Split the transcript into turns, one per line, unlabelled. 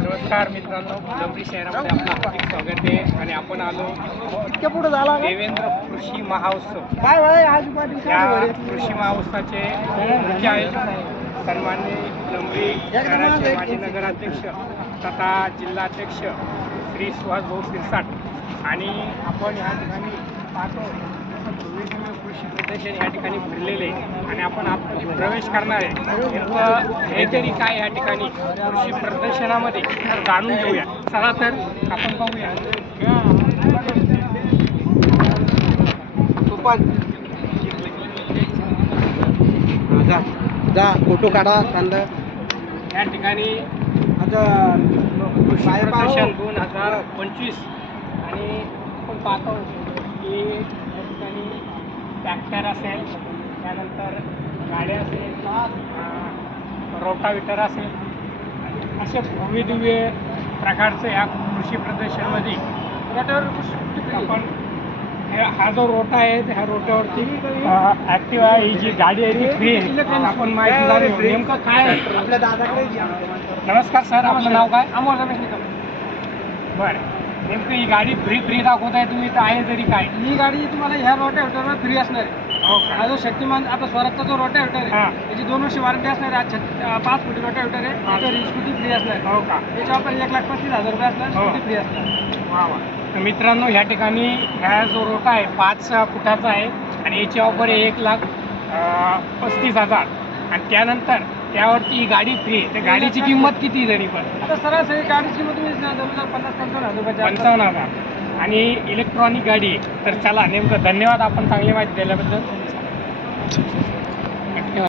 नमस्कार मित्रांनो फुलंब्री शहरामध्ये आपलं हार्दिक स्वागत आहे. आणि आपण आलो
इतक्या पुढे झाला?
देवेंद्र कृषी महाउत्सव.
काय
या? कृषी महाउत्सवाचे मुख्य आयोजक सन्मान्य फुलंब्री शहराचे माजी नगराध्यक्ष तथा जिल्हाध्यक्ष श्री सुहास भाऊ सिरसाट आणि आपण या ठिकाणी पाहतो कृषी प्रदर्शन या ठिकाणी भरलेले आहे आणि आपण आतमध्ये प्रवेश करणार आहे. हे तरी काय या ठिकाणी कृषी प्रदर्शनामध्ये? तर जाणून घेऊया. चला तर आपण पाहूया.
जा जा फोटो काढा कांदा
या ठिकाणी
आता
कृषी प्रदर्शन. दोन हजार पंचवीस. आणि आपण पाहतो की ठिकाणी ट्रॅक्टर असेल त्यानंतर गाड्या असेल रोटाविटर असेल असे भव्यदिव्य प्रकारचं या कृषी प्रदर्शनमध्ये आपण हे- हा जो रोटा आहे ह्या रोट्यावरती ॲक्टिवा ही जी गाडी आहे ती फ्री आहे आपण माहिती. नेमकं काय आहे. नमस्कार सर. आपलं नाव काय? अमोल रमेश निकम. बरं. नेमकं ही गाडी फ्री फ्री दाखवत आहे तुम्ही तर आहे तरी काय?
ही गाडी तुम्हाला ह्या रोट्यावेटरवर फ्री असणार आहे.
हो
हा जो शक्तिमान आता स्वराजचा जो रोट्यावेटर
हा.
आहे त्याची दोन वर्ष वॉरंटी असणार आहे. आज छत- अं, पाच फुटी रोट्यावेटर आहे. त्याच्यावर स्कूटी फ्री असणार आहे.
हो का?
त्याच्यावर आपण एक लाख पस्तीस हजार रुपये असणार
हो.
स्कूटी फ्री असणार.
वा वा. तर मित्रांनो ह्या ठिकाणी ह्या जो रोटा आहे पाच फुटाचा आहे. आणि याची ऑफर आहे एक लाख अं, पस्तीस हजार. आणि त्यानंतर त्यावरती ही गाडी फ्री आहे. तर गाडीची किंमत किती तरी पण.
आता सरासरी गाडीची किंमत तुम्ही जवळजवळ पन्नास पंचावन्न हजार रुपयाची आसपास.
पंचावन्न हजार. आणि इलेक्ट्रॉनिक गाडी आहे. तर चला नेमकं धन्यवाद आपण चांगली माहिती दिल्याबद्दल.